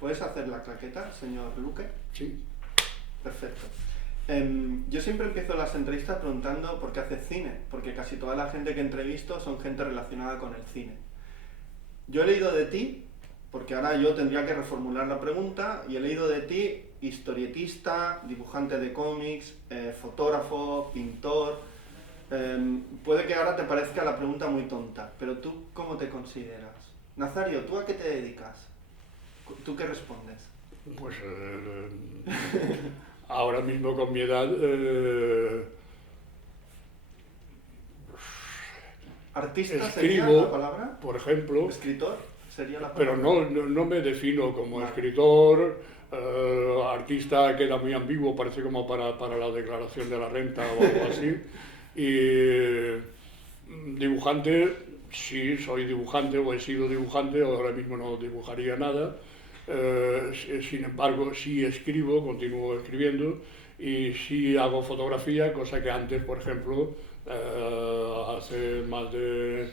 ¿Puedes hacer la claqueta, señor Luque? Sí. Perfecto. Yo siempre empiezo las entrevistas preguntando por qué haces cine, porque casi toda la gente que entrevisto son gente relacionada con el cine. Yo he leído de ti, porque ahora yo tendría que reformular la pregunta, y he leído de ti historietista, dibujante de cómics, fotógrafo, pintor. Puede que ahora te parezca la pregunta muy tonta, pero ¿tú cómo te consideras? Nazario, ¿tú a qué te dedicas? ¿Tú qué respondes? Pues ahora mismo con mi edad... ¿Artista sería escribo, la palabra? por ejemplo, ¿Escritor sería la pero palabra? no me defino como Vale. escritor, artista queda muy ambiguo, parece como para la declaración de la renta o algo así. Y dibujante, sí, soy dibujante o he sido dibujante, ahora mismo no dibujaría nada. Sin embargo, sí escribo, continúo escribiendo y sí hago fotografía, cosa que antes, por ejemplo, hace más de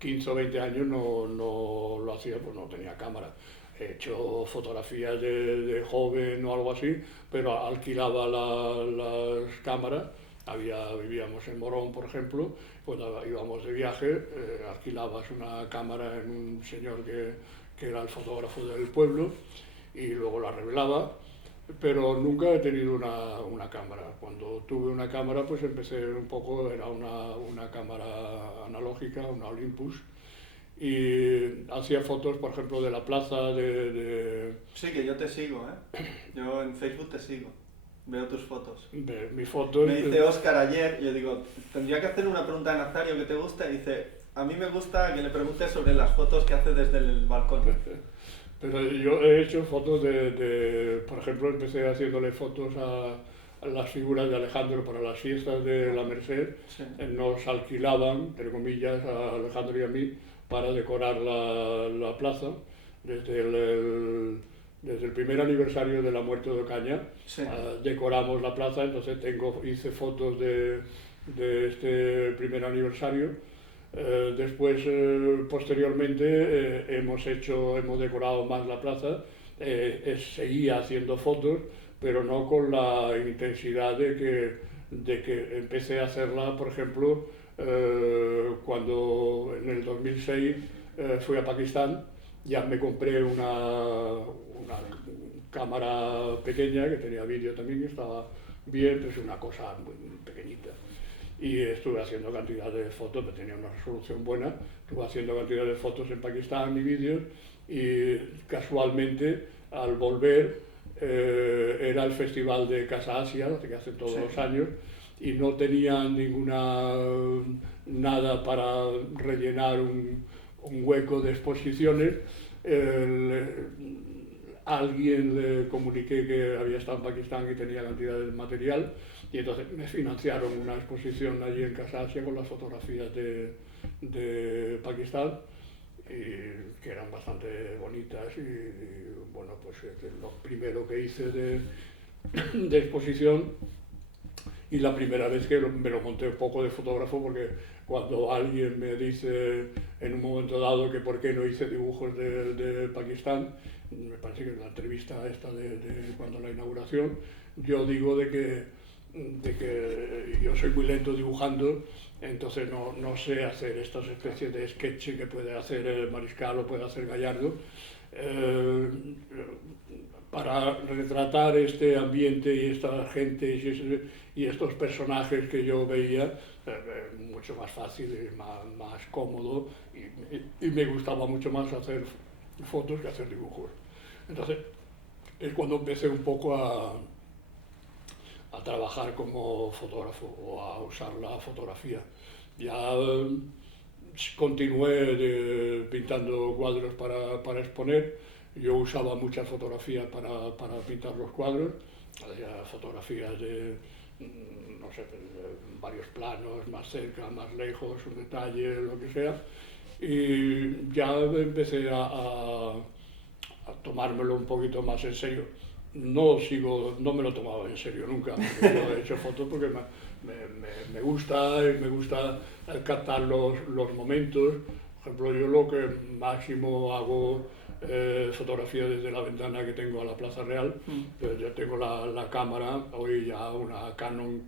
15 o 20 años no lo hacía, pues no tenía cámara. He hecho fotografías de joven o algo así, pero alquilaba las cámaras. Vivíamos en Morón, por ejemplo, cuando íbamos de viaje, alquilabas una cámara en un señor que era el fotógrafo del pueblo y luego la revelaba, pero nunca he tenido una cámara. Cuando tuve una cámara, pues empecé un poco, era una cámara analógica, una Olympus, y hacía fotos, por ejemplo, de la plaza, Sí, que yo te sigo, ¿eh? Yo en Facebook te sigo. Veo tus fotos. de mis fotos. Me dice Óscar ayer, yo digo, tendría que hacer una pregunta a Nazario que te gusta, y dice, a mí me gusta que le preguntes sobre las fotos que hace desde el balcón. Pero yo he hecho fotos por ejemplo, empecé haciéndole fotos a las figuras de Alejandro para las fiestas de la Merced. Sí. Nos alquilaban, entre comillas, a Alejandro y a mí para decorar la plaza desde el primer aniversario de la muerte de Ocaña. Sí. Decoramos la plaza, entonces hice fotos de este primer aniversario. Después, posteriormente, hemos decorado más la plaza, seguía haciendo fotos, pero no con la intensidad de que empecé a hacerla, por ejemplo, cuando en el 2006 fui a Pakistán. Ya me compré una cámara pequeña que tenía vídeo también, que estaba bien, pero es una cosa muy pequeñita. Y estuve haciendo cantidad de fotos, que tenía una resolución buena, estuve haciendo cantidad de fotos en Pakistán y vídeos, y casualmente al volver era el festival de Casa Asia, que hacen todos Sí. los años, y no tenía nada para rellenar un hueco de exposiciones. Alguien le comuniqué que había estado en Pakistán y tenía cantidad de material, y entonces me financiaron una exposición allí en Casa Asia con las fotografías de Pakistán, que eran bastante bonitas, y bueno, pues lo primero que hice de exposición, y la primera vez que me lo monté un poco de fotógrafo, porque cuando alguien me dice en un momento dado que por qué no hice dibujos de Pakistán, me parece que en la entrevista esta de cuando la inauguración, yo digo de que yo soy muy lento dibujando, entonces no sé hacer estas especies de sketch que puede hacer Mariscal o puede hacer Gallardo. Para retratar este ambiente y esta gente y estos personajes que yo veía, mucho más fácil y más cómodo, y me gustaba mucho más hacer fotos que hacer dibujos. Entonces es cuando empecé un poco a trabajar como fotógrafo o a usar la fotografía. Ya continué pintando cuadros para exponer. Yo usaba muchas fotografías para pintar los cuadros, fotografías de, no sé, varios planos, más cerca, más lejos, un detalle, lo que sea. Y ya empecé a tomármelo un poquito más en serio. No me lo tomaba en serio nunca. Yo he hecho fotos porque me gusta, y me gusta captar los momentos. Por ejemplo, yo lo que máximo hago fotografía desde la ventana que tengo a la Plaza Real. Yo tengo la cámara, hoy ya una Canon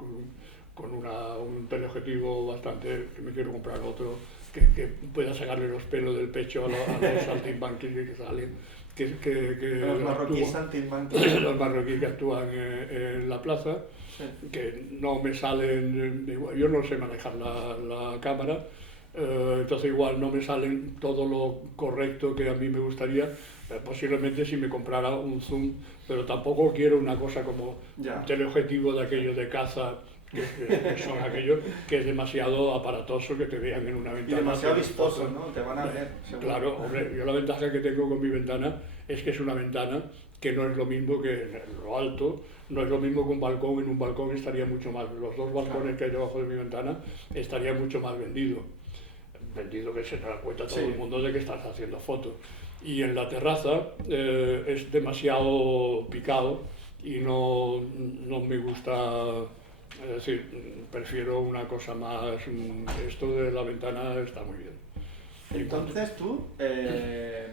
con un teleobjetivo bastante, que me quiero comprar otro, que pueda sacarle los pelos del pecho a los saltimbanquis que salen. Los marroquíes saltimbanquis. Los marroquíes que actúan en la plaza, sí. Que no me salen, yo no sé manejar la cámara, entonces igual no me salen todo lo correcto que a mí me gustaría. Posiblemente si me comprara un zoom, pero tampoco quiero una cosa como un teleobjetivo de aquellos de caza, que son aquellos que es demasiado aparatoso, que te vean en una ventana. Y demasiado vistoso, ¿no? Te van a ver. Seguro. Claro, hombre, yo la ventaja que tengo con mi ventana es que es una ventana que no es lo mismo que en lo alto, no es lo mismo que un balcón. En un balcón estaría mucho más, los dos balcones que hay debajo de mi ventana estaría mucho más vendido que se da cuenta todo el mundo de que estás haciendo fotos. Y en la terraza es demasiado picado y no me gusta. Es decir, prefiero una cosa más. Esto de la ventana está muy bien. Entonces tú, ¿de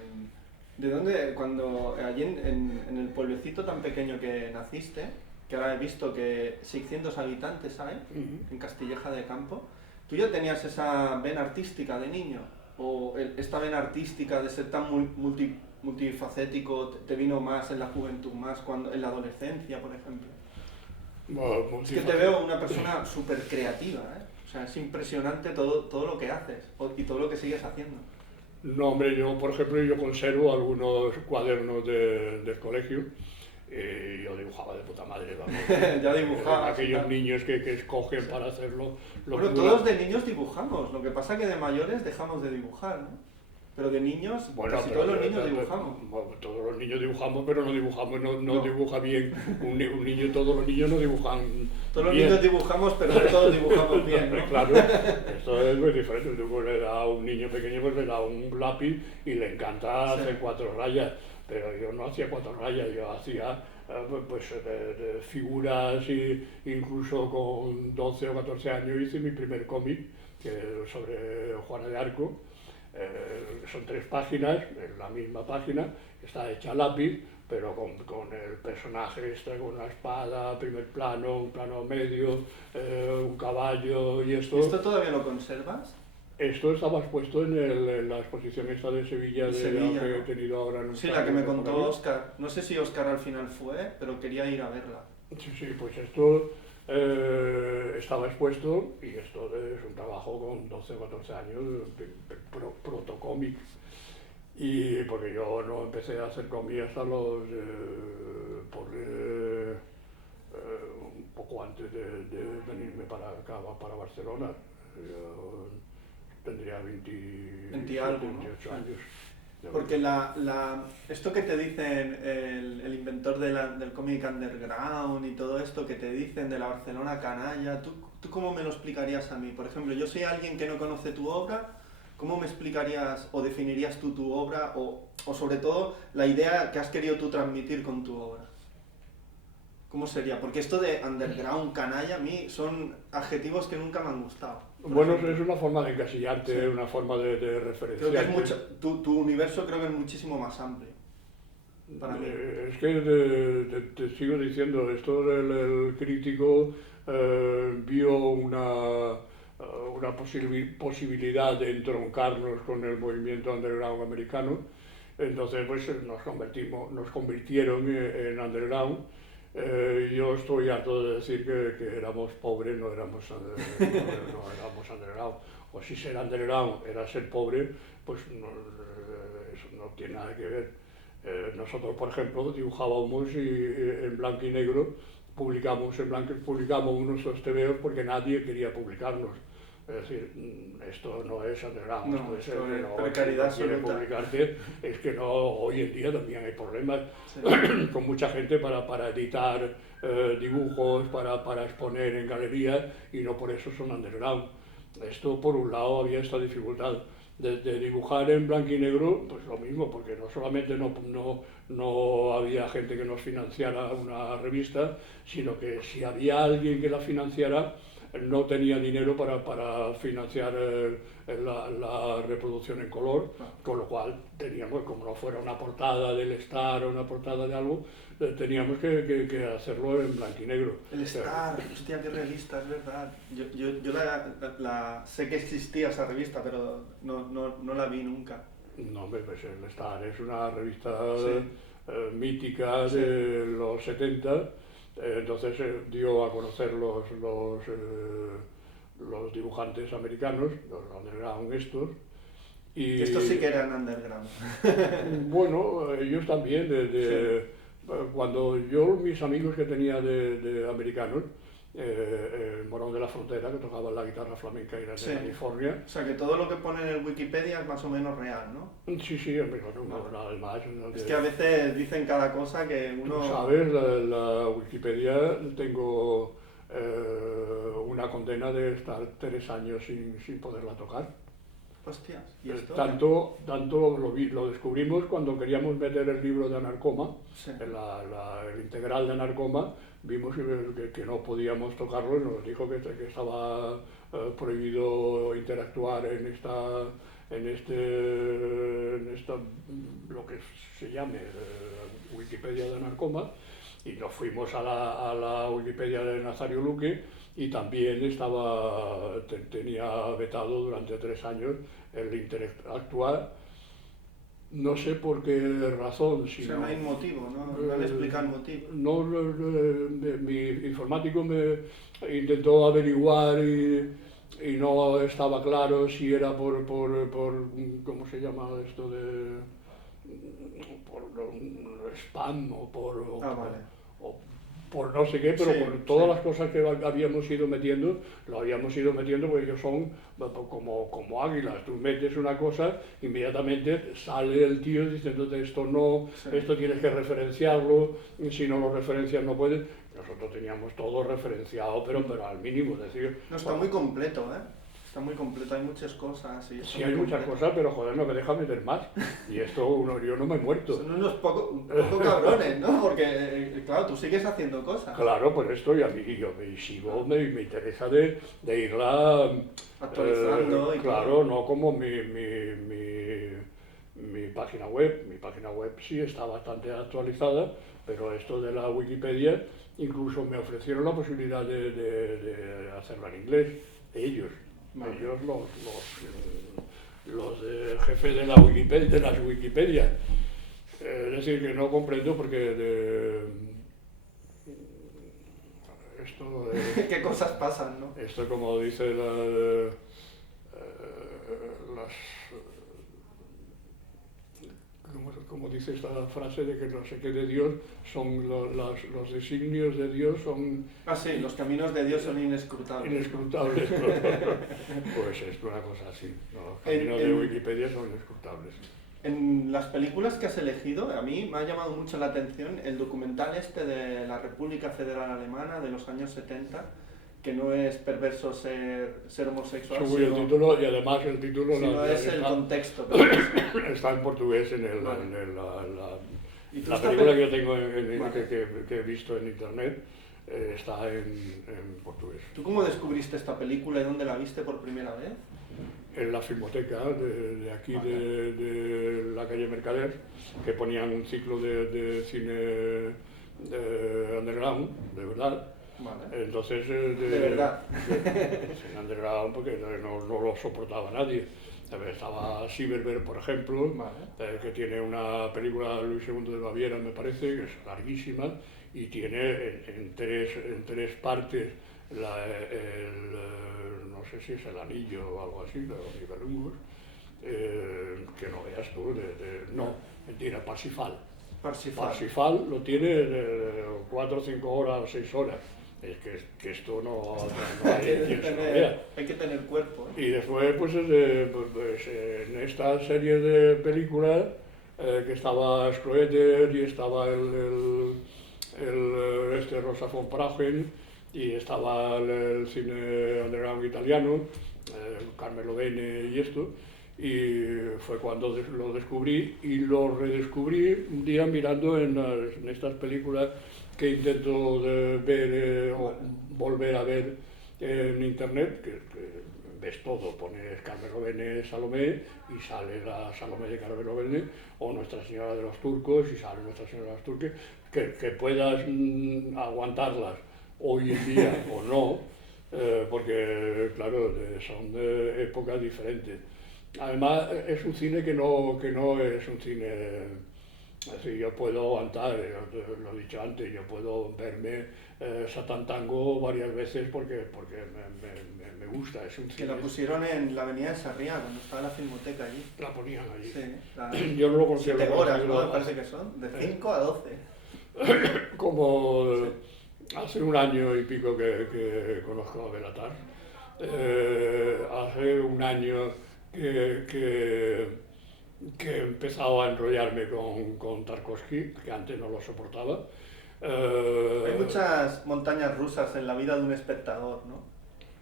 dónde, cuando allí en el pueblecito tan pequeño que naciste, que ahora he visto que 600 habitantes hay, en Castilleja de Campo, tú ya tenías esa vena artística de niño? ¿O esta vena artística de ser tan multifacético te vino más en la juventud, más cuando en la adolescencia, por ejemplo? Bueno, es que te veo una persona súper creativa, ¿eh? O sea, es impresionante todo lo que haces y todo lo que sigues haciendo. No, hombre, yo, por ejemplo, yo conservo algunos cuadernos del colegio. Yo dibujaba de puta madre, vamos. Ya dibujaba. Aquellos niños que escogen para hacerlo. Bueno, todos de niños dibujamos, lo que pasa es que de mayores dejamos de dibujar, ¿no? Pero de niños, casi todos los niños dibujamos. Bueno, todos los niños dibujamos, pero no dibujamos, no dibuja bien. Un niño, todos los niños no dibujan todos bien. Los niños dibujamos, pero no todos dibujamos bien, ¿no? Claro, esto es muy diferente. Tú le das a un niño pequeño, pues le da un lápiz y le encanta hacer 4 rayas. Pero yo no hacía 4 rayas, yo hacía de figuras, y incluso con 12 o 14 años hice mi primer cómic sobre Juana de Arco. Son 3 páginas, en la misma página, está hecha a lápiz, pero con el personaje con una espada, primer plano, un plano medio, un caballo y esto. ¿Esto todavía lo conservas? Esto estaba expuesto en la exposición esta de Sevilla, que he tenido ahora en un Sí, la que me contó Óscar. No sé si Óscar al final fue, pero quería ir a verla. Sí, pues esto estaba expuesto y esto es un trabajo con 12 o 14 años, protocómic. Y porque yo no empecé a hacer cómic hasta un poco antes de venirme para acá, para Barcelona. Yo tendría 28 años. Porque esto que te dicen el inventor del cómic underground y todo esto que te dicen de la Barcelona canalla, ¿tú cómo me lo explicarías a mí? Por ejemplo, yo soy alguien que no conoce tu obra, ¿cómo me explicarías o definirías tú tu obra o sobre todo la idea que has querido tú transmitir con tu obra? ¿Cómo sería? Porque esto de underground, canalla, a mí son adjetivos que nunca me han gustado. Bueno, es una forma de encasillarte, una forma de referenciarte. Creo que es tu universo creo que es muchísimo más amplio. Para mí. Es que te sigo diciendo, esto del crítico vio una posibilidad de entroncarnos con el movimiento underground americano, entonces pues nos convirtieron en underground. Yo estoy harto de decir que éramos pobres, no éramos underground. O si ser underground era ser pobre, pues eso no tiene nada que ver. Nosotros, por ejemplo, dibujábamos en blanco y negro, publicamos unos tebeos porque nadie quería publicarnos. Es decir, esto no es underground, no, esto es precariedad absoluta. Publicarte, es que no, hoy en día también hay problemas con mucha gente para editar dibujos, para exponer en galerías y no por eso son underground. Esto por un lado había esta dificultad. De dibujar en blanco y negro, pues lo mismo, porque no solamente no había gente que nos financiara una revista, sino que si había alguien que la financiara, no tenía dinero para financiar la reproducción en color, con lo cual teníamos, como no fuera una portada del Star o una portada de algo, teníamos que hacerlo en blanco y negro. El Star, hostia, qué revista, es verdad. Yo sé que existía esa revista, pero no la vi nunca. No, hombre, pues el Star es una revista Sí. mítica de los 70, entonces dio a conocer los dibujantes americanos, los underground estos. Y Estos sí que eran underground. bueno, ellos también, cuando mis amigos que tenía de americanos, Morón de la Frontera, que tocaban la guitarra flamenca y era de Sí. California. O sea, que todo lo que pone en el Wikipedia es más o menos real, ¿no? Sí, hombre, no, nada más. Es que a veces dicen cada cosa que uno... ¿Sabes? La Wikipedia tengo una condena de estar 3 años sin poderla tocar. Hostias, ¿y esto? Tanto lo descubrimos cuando queríamos meter el libro de Anarcoma, Sí. el integral de Anarcoma, vimos que no podíamos tocarlo y nos dijo que estaba prohibido interactuar en lo que se llame Wikipedia de Anarcoma, y nos fuimos a la Wikipedia de Nazario Luque y también tenía vetado durante 3 años el interactuar. No sé por qué razón. O sea, no hay motivo, ¿no? No le explica el motivo. No, mi informático me intentó averiguar y no estaba claro si era por ¿cómo se llama esto? Por spam Vale. o por no sé qué, pero Sí, por todas sí. las cosas que habíamos ido metiendo, lo habíamos ido metiendo porque ellos son como águilas. Tú metes una cosa, inmediatamente sale el tío diciéndote esto no, Sí. esto tienes que referenciarlo, y si no lo referencias no puedes. Nosotros teníamos todo referenciado, pero al mínimo, es decir... No, está muy completo, ¿eh? Está muy completo, hay muchas cosas. Y Sí, hay muchas cosas, pero joder, no me deja meter más. Y esto, yo no me he muerto. Son unos poco cabrones, ¿no? Porque, claro, tú sigues haciendo cosas. Claro, por esto, y a mí yo me interesa de irla Actualizando y claro, todo. no como mi página web. Mi página web sí está bastante actualizada, pero esto de la Wikipedia, incluso me ofrecieron la posibilidad de hacerla en inglés, ellos. Vale. Ellos los jefes de las Wikipedia. Es decir, que no comprendo porque esto ¿Qué cosas pasan, no? esto como dice como dice esta frase de que no sé qué de Dios son los designios de Dios son Ah, sí, los caminos de Dios son inescrutables. inescrutables. Pues es una cosa así. Los caminos de Wikipedia son inescrutables. En las películas que has elegido, a mí me ha llamado mucho la atención el documental este de la República Federal Alemana de los años 70, que no es perverso ser homosexual, Según el título, y además el título sino es el contexto. está en portugués en Vale. ¿Y tú la esta película que peli- yo tengo Vale. que he visto en internet está en portugués. ¿Tú cómo descubriste esta película y dónde la viste por primera vez? En la filmoteca de aquí Vale. de la calle Mercader, que ponían un ciclo de cine underground, de verdad. Vale. Entonces, De verdad. cine underground porque no lo soportaba nadie. Estaba Silverberg, por ejemplo, Vale. que tiene una película Luis II de Baviera, me parece, que es larguísima, y tiene en tres partes no sé si es el anillo o algo así, de los Nibelungos, que no veas tú, no, mentira, Parsifal. Parsifal lo tiene de 4 o 5 horas o 6 horas. Es que esto no hay quien se lo vea. Hay que tener cuerpo, ¿eh? Y después, pues en esta serie de películas que estaba Schroeder y estaba este Rosa von Pragen y estaba el cine underground italiano, Carmelo Bene y esto, y fue cuando lo descubrí y lo redescubrí un día mirando en estas películas que intento ver o volver a ver en internet, que ves todo, pones Carmen Rovene Salomé y sale la Salomé de Carmen Rovene, o Nuestra Señora de los Turcos y sale Nuestra Señora de los Turcos, que puedas aguantarlas hoy en día o no, porque claro, son de épocas diferentes. Además es un cine que no es un cine así. Yo puedo aguantar, lo he dicho antes, yo puedo verme Satán Tango varias veces porque me gusta, es un Que cine. la pusieron en la avenida de Sarriá, cuando estaba la filmoteca allí. La ponían allí. Sí, Yo no lo considero 7 horas, ¿no? Me conocido, parece que son, de 5 a 12. como Sí. hace un año y pico que conozco a Belatar. Hace un año que he empezado a enrollarme con Tarkovsky, que antes no lo soportaba. Hay muchas montañas rusas en la vida de un espectador, ¿no?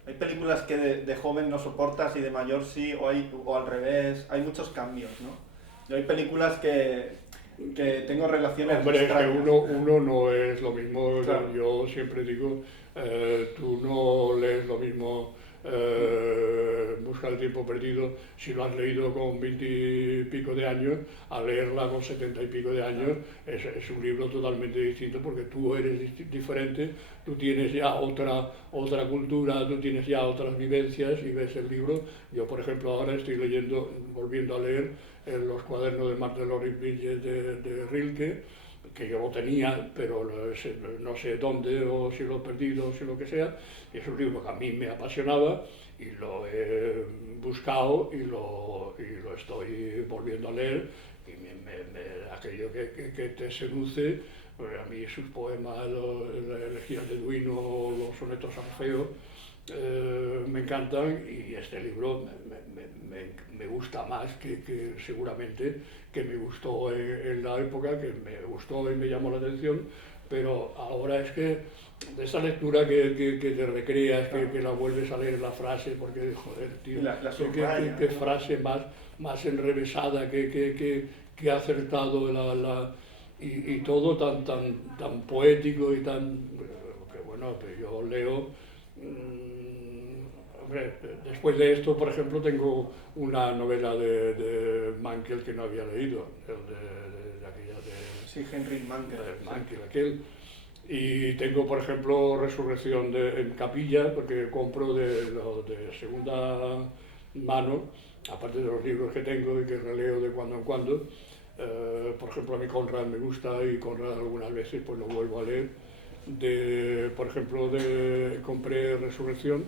Hay películas que de joven no soportas y de mayor sí, o al revés, hay muchos cambios, ¿no? Y hay películas que tengo relaciones Hombre, es que extrañas. uno no es lo mismo. Claro. Yo siempre digo, tú no lees lo mismo Busca el tiempo perdido, si lo has leído con 20 y pico de años, a leerla con 70 y pico de años, es un libro totalmente distinto porque tú eres diferente, tú tienes ya otra cultura, tú tienes ya otras vivencias y ves el libro. Yo, por ejemplo, ahora estoy leyendo, volviendo a leer los cuadernos de Martin Lawrence Bridges de Rilke, que yo lo tenía, pero no sé dónde, o si lo he perdido, o si lo que sea. Y es un libro que a mí me apasionaba y lo he buscado y lo estoy volviendo a leer. Y aquello que te seduce, pues a mí sus poemas, la elegía de Duino, los sonetos a Orfeo, me encantan, y este libro me gusta más que seguramente que me gustó en la época, que me gustó y me llamó la atención, pero ahora es que de esa lectura que te recreas, que la vuelves a leer la frase, porque joder, tío, qué frase más enrevesada, que ha acertado y todo tan poético y tan... que bueno, que yo leo... Hombre, después de esto, por ejemplo, tengo una novela de Mankell que no había leído, de aquella de... Sí, Henry Mankell. Mankell, aquel. Y tengo, por ejemplo, Resurrección en Capilla, porque compro de segunda mano, aparte de los libros que tengo y que releo de cuando en cuando. Por ejemplo, a mí Conrad me gusta, y Conrad algunas veces pues lo vuelvo a leer. Por ejemplo, compré Resurrección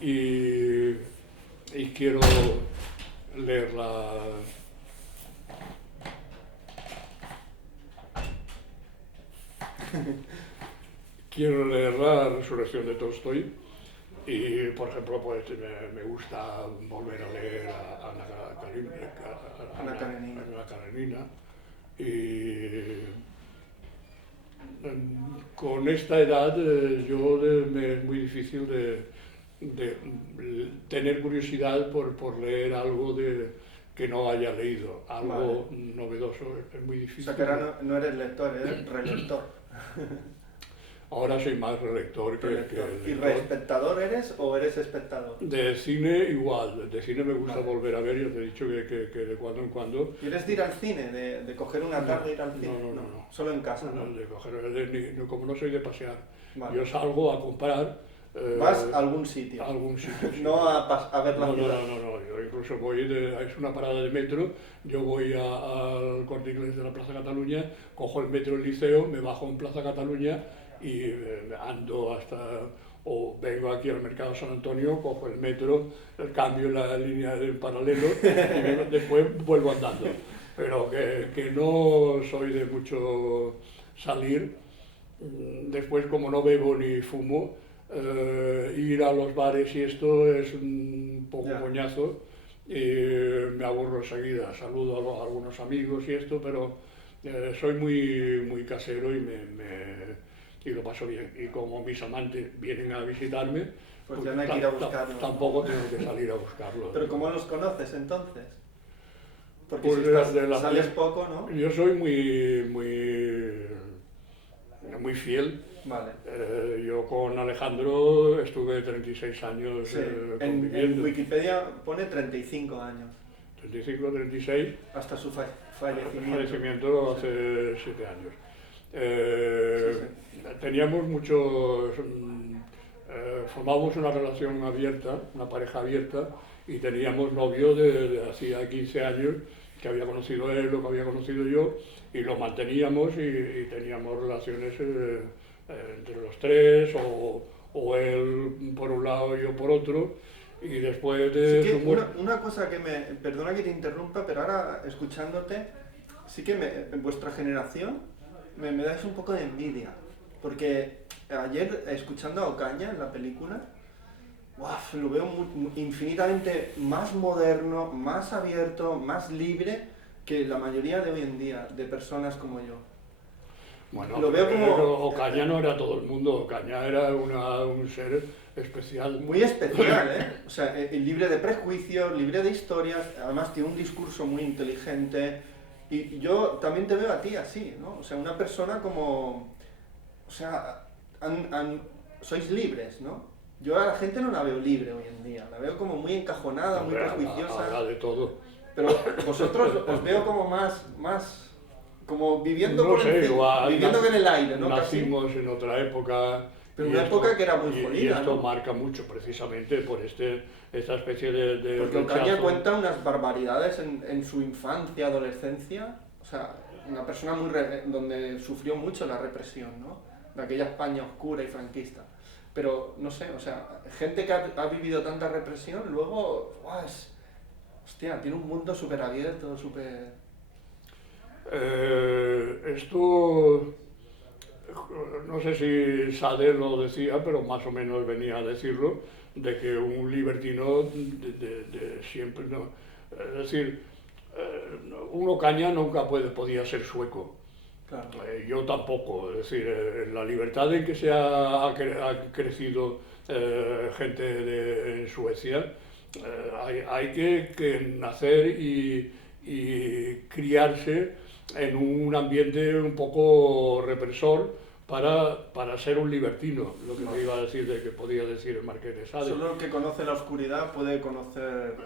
y quiero leerla. Quiero leer La Resurrección de Tolstoy, y por ejemplo pues me gusta volver a leer a Ana Karenina, y con esta edad me es muy difícil de tener curiosidad por leer algo que no haya leído, algo novedoso, es muy difícil. O sea que ahora no eres lector, eres relector. Ahora soy más relector que lector. ¿Y reespectador eres o eres espectador? De cine igual, de cine me gusta volver a ver, yo te he dicho que de cuando en cuando. ¿Quieres ir al cine, de coger una tarde e ir al cine? No. Solo en casa, ¿no? Como no soy de pasear, Vale. yo salgo a comprar. ¿Vas a algún sitio? A algún sitio, sí. No a ver la ciudad. No, yo incluso voy, es una parada de metro, yo voy al Corte Inglés de la Plaza Cataluña, cojo el metro del Liceo, me bajo en Plaza Cataluña y ando o vengo aquí al Mercado San Antonio, cojo el metro, cambio la línea del paralelo y después vuelvo andando. Pero que no soy de mucho salir. Después, como no bebo ni fumo, ir a los bares y esto es un poco coñazo, y me aburro enseguida. Saludo a algunos amigos y esto, pero soy muy casero y lo paso bien. Y como mis amantes vienen a visitarme, pues ya no hay que ir a buscarlos. Tampoco tengo que salir a buscarlos. ¿Pero cómo los conoces entonces? Porque pues si sales poco, ¿no? Yo soy muy fiel Vale. Yo con Alejandro estuve 36 años Sí. conviviendo. En Wikipedia pone 35 años. 35, 36. Hasta su fallecimiento. Fallecimiento Sí. hace 7 años. Sí. Teníamos muchos... formábamos una relación abierta, una pareja abierta, y teníamos novio de hacía 15 años, que había conocido él, lo que había conocido yo, y lo manteníamos y teníamos relaciones entre los tres, o él por un lado y yo por otro, y después de Sí que su muerte... una cosa que me... Perdona que te interrumpa, pero ahora escuchándote, sí que en vuestra generación me dais un poco de envidia. Porque ayer, escuchando a Ocaña en la película, ¡guau!, lo veo infinitamente más moderno, más abierto, más libre que la mayoría de hoy en día, de personas como yo. Bueno, Lo veo como... Ocaña no era todo el mundo, Ocaña era un ser especial. Muy especial, ¿eh? O sea, libre de prejuicios, libre de historias, además tiene un discurso muy inteligente. Y yo también te veo a ti así, ¿no? O sea, una persona como... O sea, sois libres, ¿no? Yo a la gente no la veo libre hoy en día, la veo como muy encajonada, muy prejuiciosa. Habla de todo. Pero vosotros os veo como más como viviendo, No sé, viviendo en el aire, ¿no? Nacimos en otra época. Pero una época que era muy jodida, y esto ¿no? marca mucho precisamente por esta especie de Porque Ocaña rechazo. cuenta unas barbaridades en su infancia, adolescencia. O sea, una persona donde sufrió mucho la represión, ¿no? De aquella España oscura y franquista. Pero, no sé, o sea, gente que ha vivido tanta represión, luego, ¡guau!, hostia, tiene un mundo súper abierto, súper... Esto, no sé si Sade lo decía, pero más o menos venía a decirlo, de que un libertino de siempre, no, es decir, un Ocaña nunca podía ser sueco. Claro. Yo tampoco, es decir, la libertad en que ha crecido gente en Suecia, hay que nacer y criarse en un ambiente un poco represor para ser un libertino, lo que me iba a decir de que podía decir el Marqués de Sade. Solo el que conoce la oscuridad puede conocer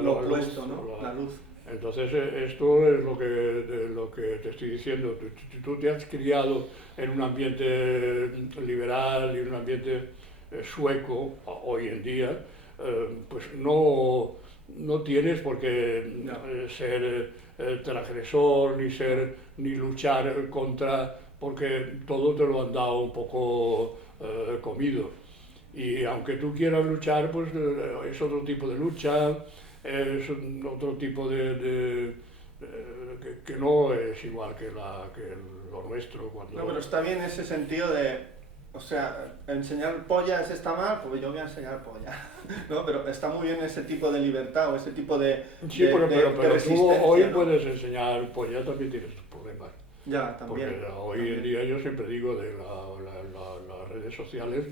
lo opuesto, ¿no? La luz. Entonces esto es lo que te estoy diciendo. Tú te has criado en un ambiente liberal y en un ambiente sueco hoy en día, pues no tienes por qué ser transgresor ni luchar contra, porque todo te lo han dado un poco comido. Y aunque tú quieras luchar, pues es otro tipo de lucha. Es otro tipo que no es igual que lo nuestro. No, pero está bien ese sentido de, o sea, enseñar pollas está mal, pues yo voy a enseñar polla, ¿no? Pero está muy bien ese tipo de libertad o ese tipo de Sí, pero tú hoy, ¿no?, puedes enseñar polla, también tienes tus problemas. Ya, también. Porque hoy en día yo siempre digo de las redes sociales,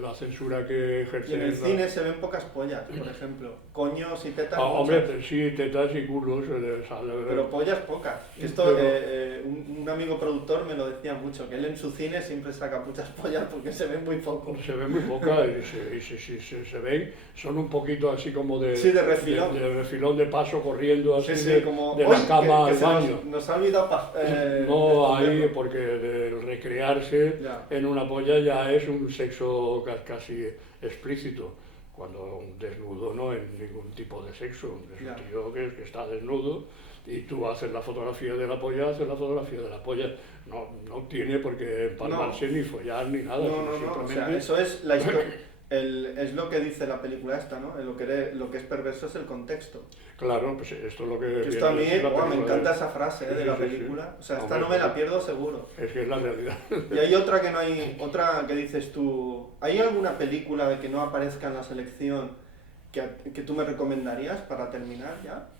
la censura que ejercen... Y en el cine se ven pocas pollas, por ejemplo. Coños y tetas. Hombre, sí, tetas y culos. Pero pollas pocas. Esto, un amigo productor me lo decía mucho, que él en su cine siempre saca muchas pollas porque se ven muy poco. Se ven muy pocas y se ven, son un poquito así como de... Sí, de refilón. De refilón, de paso, corriendo así, sí, como, de la cama al baño. Nos ha olvidado... no hay, porque el recrearse en una polla ya es un sexo casi explícito, cuando un desnudo no es ningún tipo de sexo, es un tío que está desnudo y tú haces la fotografía de la polla, haces la fotografía de la polla, no tiene por qué empalmarse ni follar ni nada. No, o sea, eso es la historia. Es lo que dice la película esta, ¿no? Lo que es perverso es el contexto. Claro, pues esto es lo que... Esto a mí, me encanta esa frase de la película. O sea, esta no me la pierdo seguro. Es que es la realidad. Y hay otra que no hay, otra que dices tú, ¿hay alguna película de que no aparezca en la selección que tú me recomendarías para terminar ya?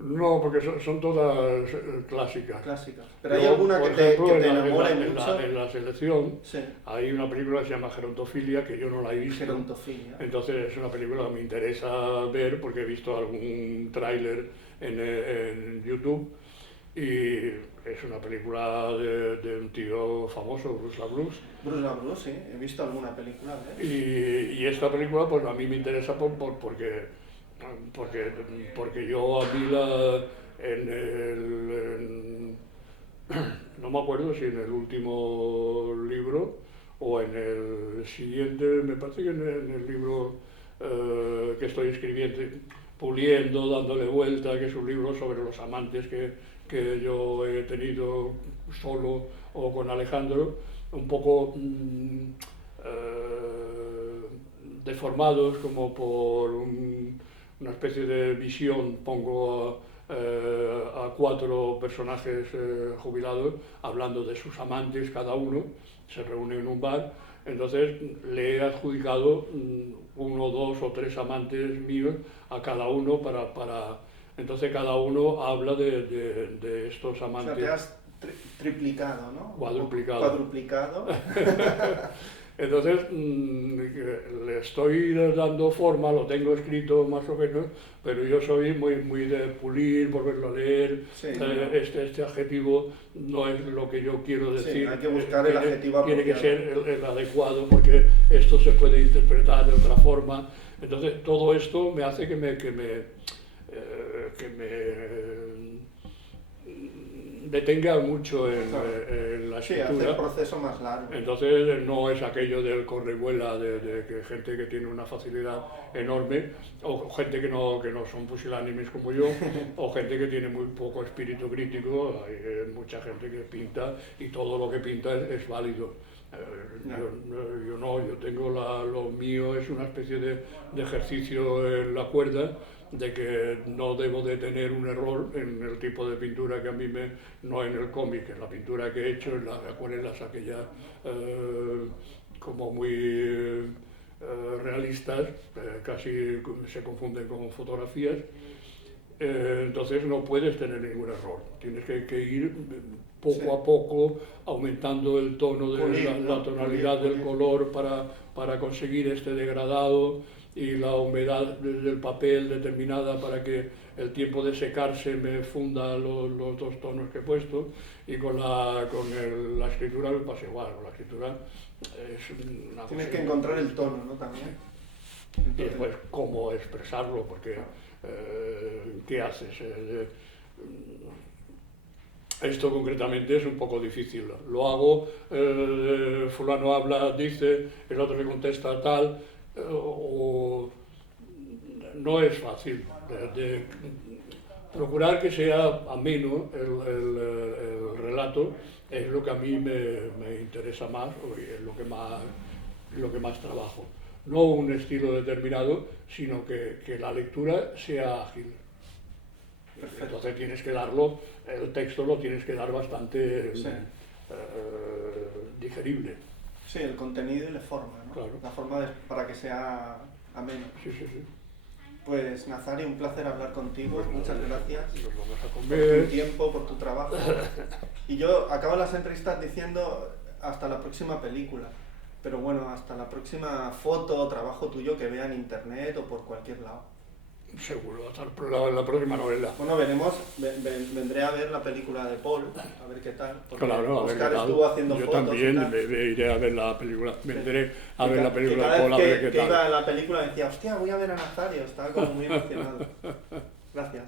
No, porque son todas clásicas. Pero hay alguna que te enamore mucho. En la selección sí, hay una película que se llama Gerontofilia, que yo no la he visto. Gerontofilia. Entonces es una película que me interesa ver porque he visto algún tráiler en YouTube. y es una película de un tío famoso, Bruce LaBruce. Bruce LaBruce, sí, he visto alguna película de él. Y esta película pues a mí me interesa porque yo a mí no me acuerdo si en el último libro o en el siguiente, me parece que en el libro que estoy escribiendo, puliendo, dándole vuelta, que es un libro sobre los amantes que yo he tenido solo o con Alejandro, un poco deformados como por una especie de visión. Pongo a 4 personajes jubilados hablando de sus amantes cada uno, se reúnen en un bar, entonces le he adjudicado 1, 2 o 3 amantes míos a cada uno entonces cada uno habla de estos amantes. O sea, te has triplicado, ¿no? Cuadruplicado. Cuadruplicado. Entonces le estoy dando forma, lo tengo escrito más o menos, pero yo soy muy de pulir, volverlo a leer. Sí, este adjetivo no es lo que yo quiero decir. Sí, hay que buscar el adjetivo Tiene que apropiado. ser el adecuado, porque esto se puede interpretar de otra forma. Entonces todo esto me hace que me detenga mucho en la Sí, escritura. hace el proceso más largo. Entonces no es aquello del corre y vuela de que gente que tiene una facilidad enorme, o gente que no son pusilánimes como yo, o gente que tiene muy poco espíritu crítico. Hay mucha gente que pinta y todo lo que pinta es válido. Yo tengo lo mío es una especie de ejercicio en la cuerda, de que no debo de tener un error en el tipo de pintura que a mí no en el cómic, en la pintura que he hecho, en las acuarelas aquellas como muy realistas, casi se confunden con fotografías, entonces no puedes tener ningún error, tienes que ir poco a poco aumentando el tono de la tonalidad del color para conseguir este degradado, y la humedad del papel determinada para que el tiempo de secarse me funda los 2 tonos que he puesto, y con la escritura me pasa igual. Con la escritura es una Tienes cosa que encontrar el tono, ¿no? También. y después cómo expresarlo, porque ¿qué haces? Esto concretamente es un poco difícil. Lo hago, fulano habla, dice, el otro le contesta tal, no es fácil. Procurar que sea ameno el relato es lo que a mí me interesa más, es lo que más trabajo. No un estilo determinado, sino que la lectura sea ágil. Perfecto. Entonces tienes que darlo, el texto lo tienes que dar bastante Sí. digerible. Sí, el contenido y la forma, ¿no? Claro. La forma para que sea ameno. Sí. Pues Nazari, un placer hablar contigo, muchas gracias Nos vamos a por tu comer. tiempo, por tu trabajo. Y yo acabo las entrevistas diciendo hasta la próxima película, pero bueno, hasta la próxima foto o trabajo tuyo que vea en internet o por cualquier lado. Seguro, hasta la próxima novela. Bueno, vendré a ver la película de Paul, a ver qué tal, porque Claro, a ver Oscar qué tal. estuvo haciendo Yo fotos también y tal. iré a ver la película, vendré a Que ver ca- la película que de cada Paul, a vez ver qué que tal. iba a la película decía, hostia, voy a ver a Nazario, estaba como muy emocionado. Gracias.